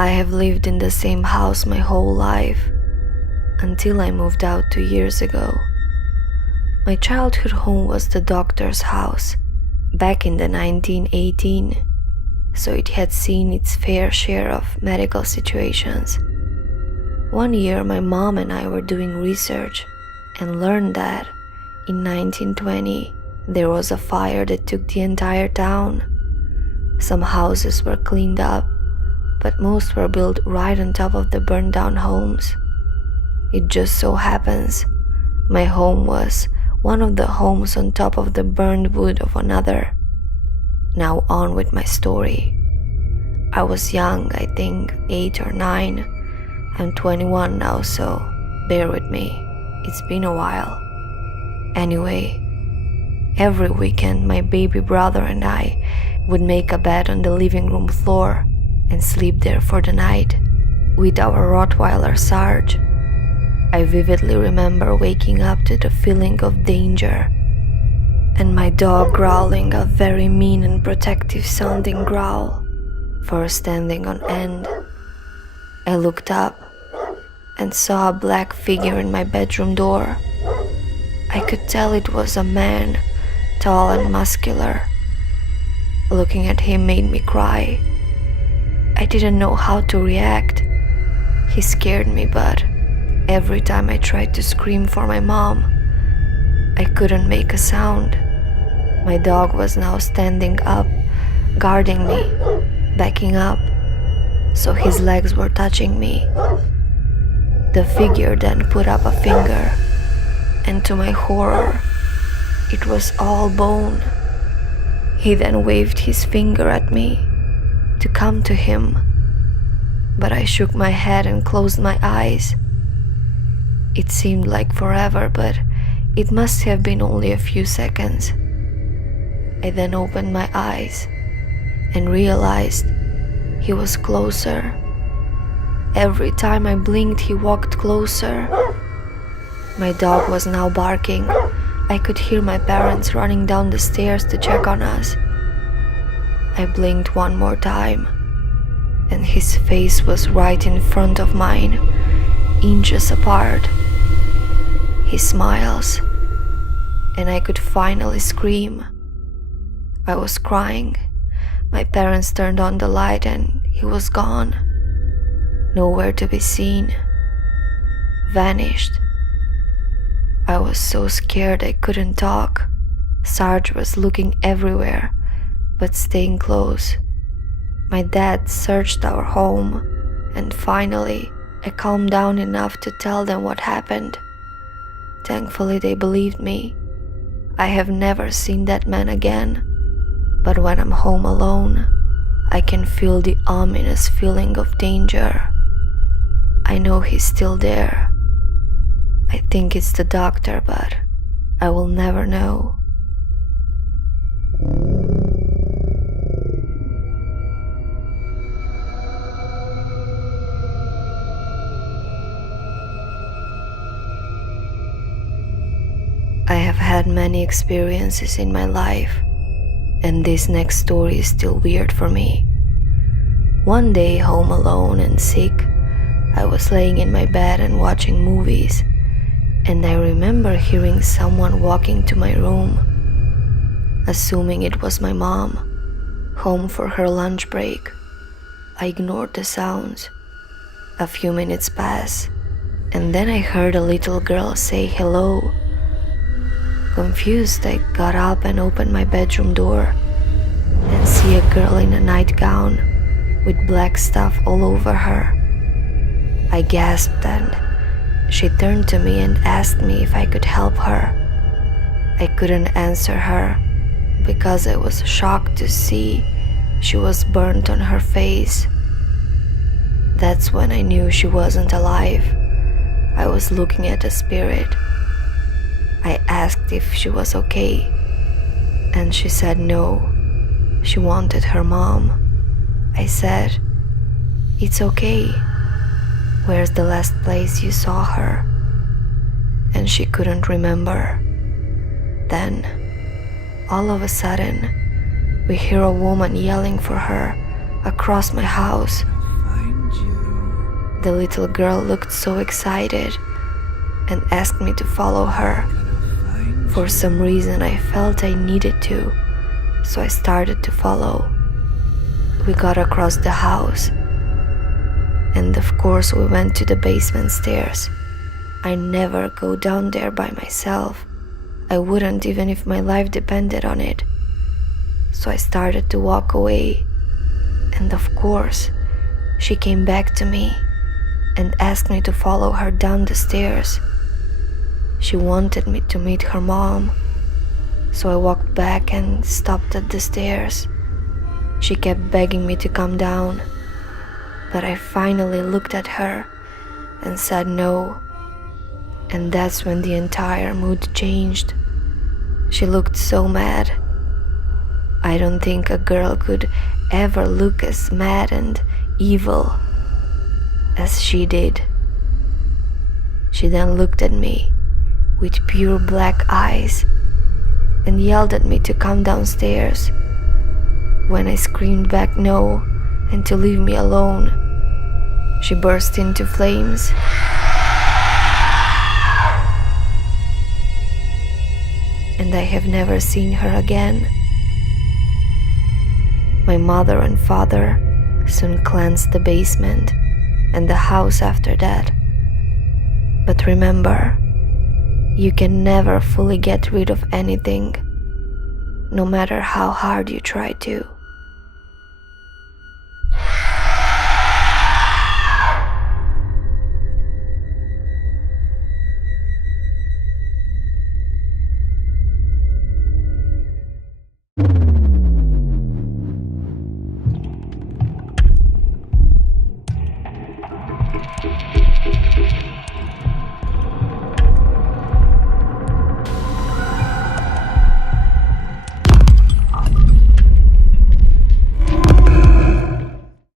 I have lived in the same house my whole life, until I moved out 2 years ago. My childhood home was the doctor's house, back in the 1918, so it had seen its fair share of medical situations. One year my mom and I were doing research and learned that in 1920 there was a fire that took the entire town. Some houses were cleaned up, but most were built right on top of the burned down homes. It just so happens my home was one of the homes on top of the burned wood of another. Now on with my story. I was young, I think 8 or 9. I'm 21 now, so bear with me. It's been a while. Anyway, every weekend my baby brother and I would make a bed on the living room floor and sleep there for the night with our Rottweiler Sarge. I vividly remember waking up to the feeling of danger and my dog growling a very mean and protective sounding growl for standing on end. I looked up and saw a black figure in my bedroom door. I could tell it was a man, tall and muscular. Looking at him made me cry. I didn't know how to react. He scared me, but every time I tried to scream for my mom, I couldn't make a sound. My dog was now standing up, guarding me, backing up, so his legs were touching me. The figure then put up a finger, and to my horror, it was all bone. He then waved his finger at me to come to him, but I shook my head and closed my eyes. It seemed like forever, but it must have been only a few seconds. I then opened my eyes and realized he was closer. Every time I blinked, he walked closer. My dog was now barking. I could hear my parents running down the stairs to check on us. I blinked one more time, and his face was right in front of mine, inches apart. He smiles, and I could finally scream. I was crying. My parents turned on the light and he was gone. Nowhere to be seen. Vanished. I was so scared I couldn't talk. Sarge was looking everywhere, but staying close. My dad searched our home, and finally I calmed down enough to tell them what happened. Thankfully they believed me. I have never seen that man again, but when I'm home alone, I can feel the ominous feeling of danger. I know he's still there. I think it's the doctor, but I will never know. I have had many experiences in my life, and this next story is still weird for me. One day, home alone and sick, I was laying in my bed and watching movies, and I remember hearing someone walking to my room. Assuming it was my mom, home for her lunch break, I ignored the sounds. A few minutes passed, and then I heard a little girl say hello. Confused, I got up and opened my bedroom door and see a girl in a nightgown with black stuff all over her. I gasped and she turned to me and asked me if I could help her. I couldn't answer her because I was shocked to see she was burnt on her face. That's when I knew she wasn't alive. I was looking at a spirit. I asked if she was okay, and she said no. She wanted her mom. I said, "It's okay. Where's the last place you saw her?" And she couldn't remember. Then, all of a sudden, we hear a woman yelling for her across my house. Find The little girl looked so excited and asked me to follow her. For some reason I felt I needed to, so I started to follow. We got across the house, and of course we went to the basement stairs. I never go down there by myself. I wouldn't even if my life depended on it. So I started to walk away, and of course she came back to me and asked me to follow her down the stairs. She wanted me to meet her mom, so I walked back and stopped at the stairs. She kept begging me to come down, but I finally looked at her and said no, and that's when the entire mood changed. She looked so mad. I don't think a girl could ever look as mad and evil as she did. She then looked at me with pure black eyes and yelled at me to come downstairs. When I screamed back no and to leave me alone, she burst into flames. And I have never seen her again. My mother and father soon cleansed the basement and the house after that. But remember, you can never fully get rid of anything, no matter how hard you try to.